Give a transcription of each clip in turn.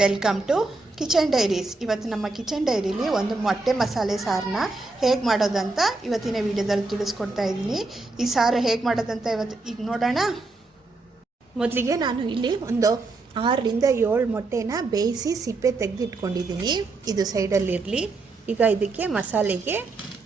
Welcome to kitchen diaries. ಇವತ್ತು ನಮ್ಮ kitchen ಡೈರಿಲಿ ಒಂದು ಮೊಟ್ಟೆ ಮಸಾಲೆ ಸಾರನ್ನ ಹೇಗೆ ಮಾಡೋದಂತ ಇವತ್ತಿನ ವಿಡಿಯೋದಲ್ಲಿ ತಿಳಿಸ್ಕೊಡ್ತಾ ಇದ್ದೀನಿ. ಈ ಸಾರು ಹೇಗೆ ಮಾಡೋದಂತ ಈಗ ನೋಡೋಣ. ಮೊದಲಿಗೆ ನಾನು ಇಲ್ಲಿ ಒಂದು 6ರಿಂದ 7 ಮೊಟ್ಟೆನ ಬೇಯಿಸಿ ಸಿಪ್ಪೆ ತೆಗೆದಿಟ್ಕೊಂಡಿದ್ದೀನಿ. ಇದು ಸೈಡಲ್ಲಿರಲಿ. ಈಗ ಇದಕ್ಕೆ ಮಸಾಲೆಗೆ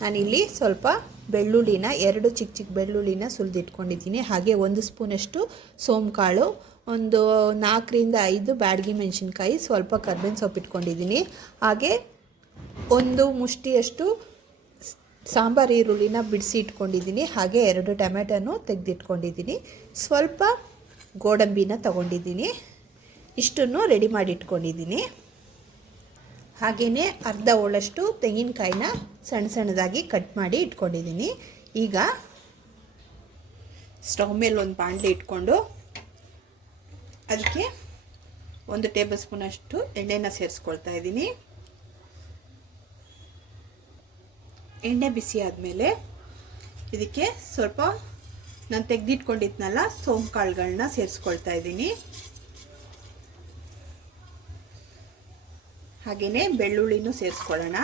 ನಾನಿಲ್ಲಿ ಸ್ವಲ್ಪ ಬೆಳ್ಳುಳ್ಳಿನ 2 ಚಿಕ್ಕ ಚಿಕ್ಕ ಬೆಳ್ಳುಳ್ಳಿನ ಸುಲಿದಿಟ್ಕೊಂಡಿದ್ದೀನಿ. ಹಾಗೆ 1 ಸ್ಪೂನಷ್ಟು ಸೋಂಕಾಳು, ಒಂದು 4ರಿಂದ 5 ಬ್ಯಾಡಗಿ ಮೆಣಸಿನ್ಕಾಯಿ, ಸ್ವಲ್ಪ ಕರ್ಬೇವಿನ ಸೊಪ್ಪು ಇಟ್ಕೊಂಡಿದ್ದೀನಿ. ಹಾಗೆ ಒಂದು ಮುಷ್ಟಿಯಷ್ಟು ಸಾಂಬಾರು ಈರುಳ್ಳಿನ ಬಿಡಿಸಿ ಇಟ್ಕೊಂಡಿದ್ದೀನಿ. ಹಾಗೆ 2 ಟೊಮೆಟೊನೂ ತೆಗೆದಿಟ್ಕೊಂಡಿದ್ದೀನಿ. ಸ್ವಲ್ಪ ಗೋಡಂಬಿನ ತಗೊಂಡಿದ್ದೀನಿ. ಇಷ್ಟನ್ನು ರೆಡಿ ಮಾಡಿ ಇಟ್ಕೊಂಡಿದ್ದೀನಿ. ಹಾಗೆಯೇ ಅರ್ಧ ಹೋಳಷ್ಟು ತೆಂಗಿನಕಾಯಿನ ಸಣ್ಣ ಸಣ್ಣದಾಗಿ ಕಟ್ ಮಾಡಿ ಇಟ್ಕೊಂಡಿದ್ದೀನಿ. ಈಗ ಸ್ಟವ್ ಮೇಲೆ ಒಂದು ಬಾಣಲೆ ಇಟ್ಕೊಂಡು ಅದಕ್ಕೆ 1 ಟೇಬಲ್ ಸ್ಪೂನಷ್ಟು ಎಣ್ಣೆನ ಸೇರಿಸ್ಕೊಳ್ತಾ ಇದ್ದೀನಿ. ಎಣ್ಣೆ ಬಿಸಿ ಆದಮೇಲೆ ಇದಕ್ಕೆ ಸ್ವಲ್ಪ ನಾನು ತೆಗೆದಿಟ್ಕೊಂಡಿದ್ನಲ್ಲ ಸೋಂಕಾಳುಗಳನ್ನ ಸೇರಿಸ್ಕೊಳ್ತಾ ಇದ್ದೀನಿ. ಹಾಗೆಯೇ ಬೆಳ್ಳುಳ್ಳಿನೂ ಸೇರಿಸ್ಕೊಳ್ಳೋಣ.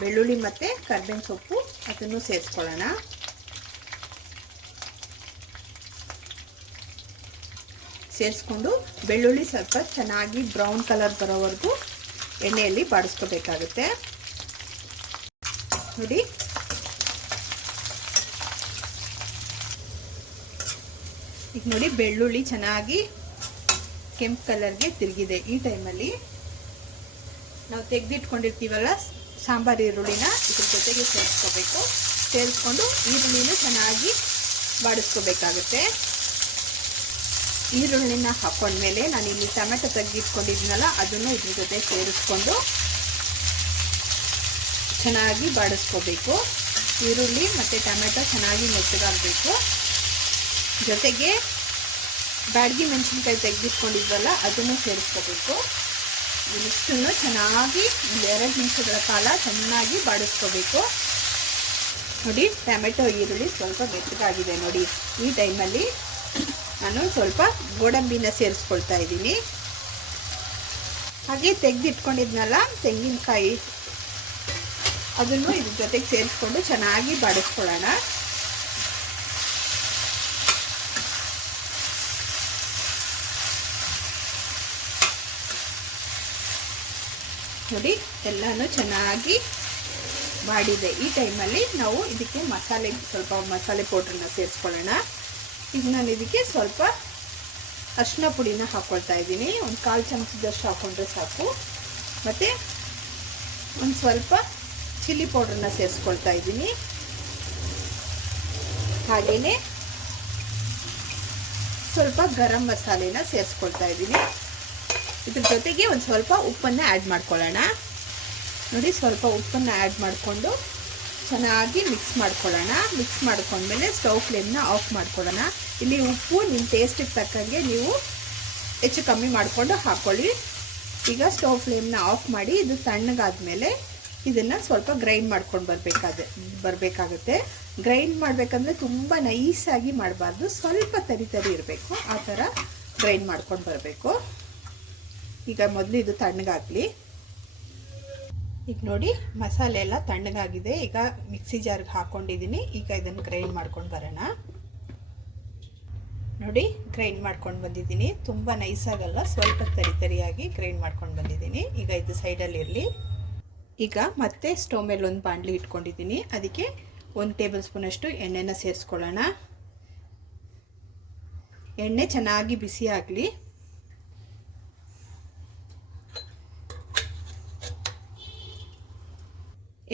ಬೆಳ್ಳುಳ್ಳಿ ಮತ್ತು ಕರ್ಬೇವಿನ ಸೊಪ್ಪು ಅದನ್ನು ಸೇರಿಸ್ಕೊಳ್ಳೋಣ. ಸೇರಿಸ್ಕೊಂಡು ಬೆಳ್ಳುಳ್ಳಿ ಸ್ವಲ್ಪ ಚೆನ್ನಾಗಿ ಬ್ರೌನ್ ಕಲರ್ ಬರೋವರೆಗೂ ಎಣ್ಣೆಯಲ್ಲಿ ಬಾಡಿಸ್ಕೋಬೇಕಾಗುತ್ತೆ. ನೋಡಿ, ಈಗ ನೋಡಿ ಬೆಳ್ಳುಳ್ಳಿ ಚೆನ್ನಾಗಿ ಕೆಂಪು ಕಲರ್ಗೆ ತಿರುಗಿದೆ. ಈ ಟೈಮಲ್ಲಿ ನಾವು ತೆಗೆದಿಟ್ಕೊಂಡಿರ್ತೀವಲ್ಲ ಸಾಂಬಾರು ಈರುಳ್ಳಿನ ಇದ್ರ ಜೊತೆಗೆ ಸೇರಿಸ್ಕೋಬೇಕು. ಸೇರಿಸ್ಕೊಂಡು ಈರುಳ್ಳಿನೂ ಚೆನ್ನಾಗಿ ಬಾಡಿಸ್ಕೋಬೇಕಾಗುತ್ತೆ. ಈರುಳ್ಳಿನ ಹಾಕೊಂಡ್ಮೇಲೆ ನಾನಿಲ್ಲಿ ಟೊಮೆಟೊ ತೆಗೆದಿಟ್ಕೊಂಡಿದ್ದೀನಲ್ಲ ಅದನ್ನು ಇದ್ರ ಜೊತೆ ಸೇರಿಸ್ಕೊಂಡು ಚೆನ್ನಾಗಿ ಬಾಡಿಸ್ಕೋಬೇಕು. ಈರುಳ್ಳಿ ಮತ್ತು ಟೊಮೆಟೊ ಚೆನ್ನಾಗಿ ಮೆತ್ತಗಾಗಬೇಕು. ಜೊತೆಗೆ ಬ್ಯಾಡಗಿ ಮೆಣಸಿನ್ಕಾಯಿ ತೆಗೆದಿಟ್ಕೊಂಡಿದ್ವಲ್ಲ ಅದನ್ನು ಸೇರಿಸ್ಕೋಬೇಕು. ಇಷ್ಟನ್ನು ಚೆನ್ನಾಗಿ 2 ನಿಮಿಷಗಳ ಕಾಲ ಚೆನ್ನಾಗಿ ಬಾಡಿಸ್ಕೋಬೇಕು. ನೋಡಿ, ಟೊಮೆಟೊ ಈರುಳ್ಳಿ ಸ್ವಲ್ಪ ಮೆತ್ತಗಾಗಿದೆ. ನೋಡಿ, ಈ ಟೈಮಲ್ಲಿ ನಾನು ಸ್ವಲ್ಪ ಗೋಡಂಬಿನ ಸೇರಿಸ್ಕೊಳ್ತಾ ಇದ್ದೀನಿ. ಹಾಗೆ ತೆಗೆದಿಟ್ಕೊಂಡಿದ್ನಲ್ಲ ತೆಂಗಿನಕಾಯಿ ಅದನ್ನು ಇದ್ರ ಜೊತೆಗೆ ಸೇರಿಸ್ಕೊಂಡು ಚೆನ್ನಾಗಿ ಬಾಡಿಸ್ಕೊಳ್ಳೋಣ. ನೋಡಿ, ಎಲ್ಲನೂ ಚೆನ್ನಾಗಿ ಮಾಡಿದೆ. ಈ ಟೈಮಲ್ಲಿ ನಾವು ಇದಕ್ಕೆ ಸ್ವಲ್ಪ ಮಸಾಲೆ ಪೌಡ್ರನ್ನ ಸೇರಿಸ್ಕೊಳ್ಳೋಣ. ಈಗ ನಾನು ಇದಕ್ಕೆ ಸ್ವಲ್ಪ ಅರಿಶಿನ ಪುಡಿನ ಹಾಕ್ಕೊಳ್ತಾ ಇದ್ದೀನಿ. ಒಂದು 1/4 ಚಮಚದಷ್ಟು ಹಾಕ್ಕೊಂಡ್ರೆ ಸಾಕು. ಮತ್ತು ಒಂದು ಸ್ವಲ್ಪ ಚಿಲ್ಲಿ ಪೌಡ್ರನ್ನ ಸೇರಿಸ್ಕೊಳ್ತಾ ಇದ್ದೀನಿ. ಹಾಗೆಯೇ ಸ್ವಲ್ಪ ಗರಂ ಮಸಾಲೆನ ಸೇರಿಸ್ಕೊಳ್ತಾ ಇದ್ದೀನಿ. ಇದ್ರ ಜೊತೆಗೆ ಒಂದು ಸ್ವಲ್ಪ ಉಪ್ಪನ್ನು ಆ್ಯಡ್ ಮಾಡ್ಕೊಳ್ಳೋಣ. ನೋಡಿ, ಸ್ವಲ್ಪ ಉಪ್ಪನ್ನು ಆ್ಯಡ್ ಮಾಡಿಕೊಂಡು ಚೆನ್ನಾಗಿ ಮಿಕ್ಸ್ ಮಾಡ್ಕೊಳ್ಳೋಣ. ಮಿಕ್ಸ್ ಮಾಡ್ಕೊಂಡ್ಮೇಲೆ ಸ್ಟವ್ ಫ್ಲೇಮ್ನ ಆಫ್ ಮಾಡ್ಕೊಳ್ಳೋಣ. ಇಲ್ಲಿ ಉಪ್ಪು ನಿಮ್ಮ ಟೇಸ್ಟಿಗೆ ತಕ್ಕಂಗೆ ನೀವು ಹೆಚ್ಚು ಕಮ್ಮಿ ಮಾಡಿಕೊಂಡು ಹಾಕ್ಕೊಳ್ಳಿ. ಈಗ ಸ್ಟವ್ ಫ್ಲೇಮ್ನ ಆಫ್ ಮಾಡಿ ಇದು ತಣ್ಣಗಾದ್ಮೇಲೆ ಇದನ್ನು ಸ್ವಲ್ಪ ಗ್ರೈಂಡ್ ಮಾಡ್ಕೊಂಡು ಬರಬೇಕಾಗುತ್ತೆ. ಗ್ರೈಂಡ್ ಮಾಡಬೇಕಂದ್ರೆ ತುಂಬ ನೈಸಾಗಿ ಮಾಡಬಾರ್ದು, ಸ್ವಲ್ಪ ತರಿ ಇರಬೇಕು. ಆ ಥರ ಗ್ರೈಂಡ್ ಮಾಡ್ಕೊಂಡು ಬರಬೇಕು. ಈಗ ಮೊದಲು ಇದು ತಣ್ಣಗಾಗಲಿ. ಈಗ ನೋಡಿ, ಮಸಾಲೆ ಎಲ್ಲ ತಣ್ಣಗಾಗಿದೆ. ಈಗ ಮಿಕ್ಸಿ ಜಾರ್ಗೆ ಹಾಕ್ಕೊಂಡಿದ್ದೀನಿ. ಈಗ ಇದನ್ನು ಗ್ರೈಂಡ್ ಮಾಡ್ಕೊಂಡು ಬರೋಣ. ನೋಡಿ, ಗ್ರೈಂಡ್ ಮಾಡ್ಕೊಂಡು ಬಂದಿದ್ದೀನಿ. ತುಂಬ ನೈಸಾಗಲ್ಲ, ಸ್ವಲ್ಪ ತರಿಯಾಗಿ ಗ್ರೈಂಡ್ ಮಾಡ್ಕೊಂಡು ಬಂದಿದ್ದೀನಿ. ಈಗ ಇದು ಸೈಡಲ್ಲಿರಲಿ. ಈಗ ಮತ್ತೆ ಸ್ಟವ್ ಮೇಲೆ ಒಂದು ಬಾಣಲಿ ಇಟ್ಕೊಂಡಿದ್ದೀನಿ. ಅದಕ್ಕೆ 1 ಟೇಬಲ್ ಸ್ಪೂನಷ್ಟು ಎಣ್ಣೆನ ಸೇರಿಸ್ಕೊಳ್ಳೋಣ. ಎಣ್ಣೆ ಚೆನ್ನಾಗಿ ಬಿಸಿ ಆಗಲಿ.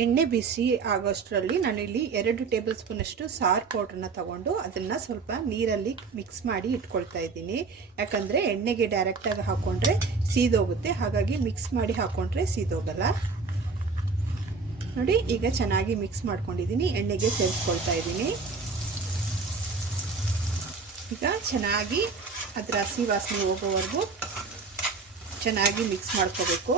ಎಣ್ಣೆ ಬಿಸಿ ಆಗೋಷ್ಟರಲ್ಲಿ ನಾನಿಲ್ಲಿ 2 ಟೇಬಲ್ ಸ್ಪೂನಷ್ಟು ಸಾರು ಪೌಡ್ರನ್ನ ತಗೊಂಡು ಅದನ್ನು ಸ್ವಲ್ಪ ನೀರಲ್ಲಿ ಮಿಕ್ಸ್ ಮಾಡಿ ಇಟ್ಕೊಳ್ತಾ ಇದ್ದೀನಿ. ಯಾಕಂದರೆ ಎಣ್ಣೆಗೆ ಡೈರೆಕ್ಟಾಗಿ ಹಾಕ್ಕೊಂಡ್ರೆ ಸೀದೋಗುತ್ತೆ. ಹಾಗಾಗಿ ಮಿಕ್ಸ್ ಮಾಡಿ ಹಾಕ್ಕೊಂಡ್ರೆ ಸೀದೋಗಲ್ಲ. ನೋಡಿ, ಈಗ ಚೆನ್ನಾಗಿ ಮಿಕ್ಸ್ ಮಾಡ್ಕೊಂಡಿದ್ದೀನಿ. ಎಣ್ಣೆಗೆ ಸೇರಿಸ್ಕೊಳ್ತಾ ಇದ್ದೀನಿ. ಈಗ ಚೆನ್ನಾಗಿ ಅದರ ಹಸಿ ವಾಸನೆ ಹೋಗೋವರೆಗೂ ಚೆನ್ನಾಗಿ ಮಿಕ್ಸ್ ಮಾಡ್ಕೋಬೇಕು.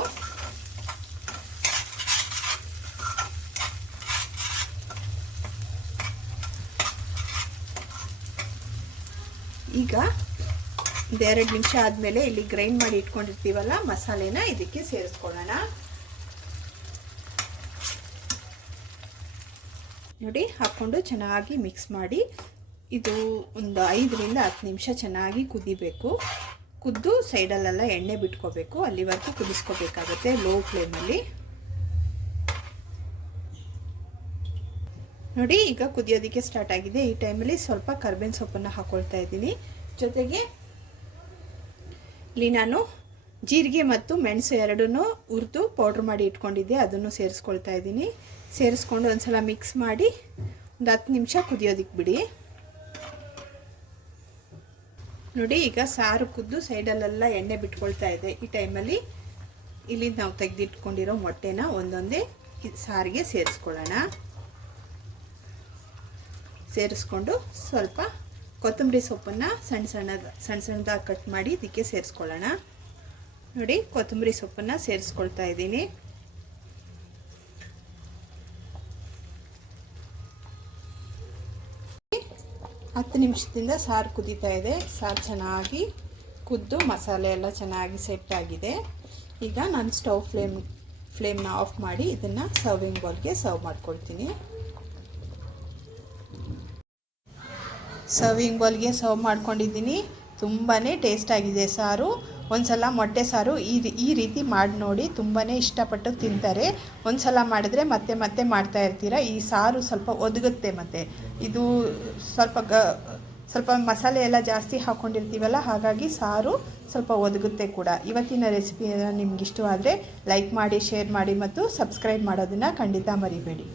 ಈಗ ಒಂದು 2 ನಿಮಿಷ ಆದಮೇಲೆ ಇಲ್ಲಿ ಗ್ರೈಂಡ್ ಮಾಡಿ ಇಟ್ಕೊಂಡಿರ್ತೀವಲ್ಲ ಮಸಾಲೆನ ಇದಕ್ಕೆ ಸೇರಿಸ್ಕೊಳ್ಳೋಣ. ನೋಡಿ, ಹಾಕ್ಕೊಂಡು ಚೆನ್ನಾಗಿ ಮಿಕ್ಸ್ ಮಾಡಿ ಇದು ಒಂದು 5 ರಿಂದ 10 ನಿಮಿಷ ಚೆನ್ನಾಗಿ ಕುದಿಬೇಕು. ಕುದ್ದು ಸೈಡಲ್ಲೆಲ್ಲ ಎಣ್ಣೆ ಬಿಟ್ಕೋಬೇಕು, ಅಲ್ಲಿವರೆಗೂ ಕುದಿಸ್ಕೋಬೇಕಾಗುತ್ತೆ ಲೋ ಫ್ಲೇಮಲ್ಲಿ. ನೋಡಿ, ಈಗ ಕುದಿಯೋದಕ್ಕೆ ಸ್ಟಾರ್ಟ್ ಆಗಿದೆ. ಈ ಟೈಮಲ್ಲಿ ಸ್ವಲ್ಪ ಕರ್ಬೇವಿನ ಸೊಪ್ಪನ್ನು ಹಾಕೊಳ್ತಾ ಇದ್ದೀನಿ. ಜೊತೆಗೆ ಇಲ್ಲಿ ನಾನು ಜೀರಿಗೆ ಮತ್ತು ಮೆಣಸು ಎರಡನ್ನೂ ಹುರಿದು ಪೌಡ್ರ್ ಮಾಡಿ ಇಟ್ಕೊಂಡಿದ್ದೆ, ಅದನ್ನು ಸೇರಿಸ್ಕೊಳ್ತಾ ಇದ್ದೀನಿ. ಸೇರಿಸ್ಕೊಂಡು ಒಂದ್ಸಲ ಮಿಕ್ಸ್ ಮಾಡಿ ಒಂದು 10 ನಿಮಿಷ ಕುದಿಯೋದಕ್ಕೆ ಬಿಡಿ. ನೋಡಿ, ಈಗ ಸಾರು ಕುದ್ದು ಸೈಡಲ್ಲೆಲ್ಲ ಎಣ್ಣೆ ಬಿಟ್ಕೊಳ್ತಾ ಇದೆ. ಈ ಟೈಮಲ್ಲಿ ಇಲ್ಲಿ ನಾವು ತೆಗೆದಿಟ್ಕೊಂಡಿರೋ ಮೊಟ್ಟೆನ ಒಂದೊಂದೇ ಸಾರಿಗೆ ಸೇರಿಸ್ಕೊಳ್ಳೋಣ. ಸೇರಿಸ್ಕೊಂಡು ಸ್ವಲ್ಪ ಕೊತ್ತಂಬರಿ ಸೊಪ್ಪನ್ನು ಸಣ್ಣ ಸಣ್ಣದಾಗಿ ಕಟ್ ಮಾಡಿ ಇದಕ್ಕೆ ಸೇರಿಸ್ಕೊಳ್ಳೋಣ. ನೋಡಿ, ಕೊತ್ತಂಬರಿ ಸೊಪ್ಪನ್ನು ಸೇರಿಸ್ಕೊಳ್ತಾ ಇದ್ದೀನಿ. ಹತ್ತು ನಿಮಿಷದಿಂದ ಸಾರು ಕುದೀತಾ ಇದೆ. ಸಾರು ಚೆನ್ನಾಗಿ ಕುದ್ದು ಮಸಾಲೆ ಎಲ್ಲ ಚೆನ್ನಾಗಿ ಸೆಟ್ ಆಗಿದೆ. ಈಗ ನಾನು ಫ್ಲೇಮ್ನ ಆಫ್ ಮಾಡಿ ಇದನ್ನು ಸರ್ವಿಂಗ್ ಬೌಲ್ಗೆ ಸರ್ವ್ ಮಾಡ್ಕೊಳ್ತೀನಿ. ಸರ್ವಿಂಗ್ ಬೌಲ್ಗೆ ಸರ್ವ್ ಮಾಡ್ಕೊಂಡಿದ್ದೀನಿ. ತುಂಬಾ ಟೇಸ್ಟಾಗಿದೆ ಸಾರು. ಒಂದ್ಸಲ ಮೊಟ್ಟೆ ಸಾರು ಈ ರೀತಿ ಮಾಡಿ ನೋಡಿ, ತುಂಬಾ ಇಷ್ಟಪಟ್ಟು ತಿಂತಾರೆ. ಒಂದ್ಸಲ ಮಾಡಿದ್ರೆ ಮತ್ತೆ ಮತ್ತೆ ಮಾಡ್ತಾ ಇರ್ತೀರ. ಈ ಸಾರು ಸ್ವಲ್ಪ ಒದಗುತ್ತೆ, ಮತ್ತು ಇದು ಸ್ವಲ್ಪ ಮಸಾಲೆ ಎಲ್ಲ ಜಾಸ್ತಿ ಹಾಕ್ಕೊಂಡಿರ್ತೀವಲ್ಲ, ಹಾಗಾಗಿ ಸಾರು ಸ್ವಲ್ಪ ಒದಗುತ್ತೆ ಕೂಡ. ಇವತ್ತಿನ ರೆಸಿಪಿ ನಿಮ್ಗೆ ಇಷ್ಟವಾದರೆ ಲೈಕ್ ಮಾಡಿ, ಶೇರ್ ಮಾಡಿ ಮತ್ತು ಸಬ್ಸ್ಕ್ರೈಬ್ ಮಾಡೋದನ್ನು ಖಂಡಿತ ಮರಿಬೇಡಿ.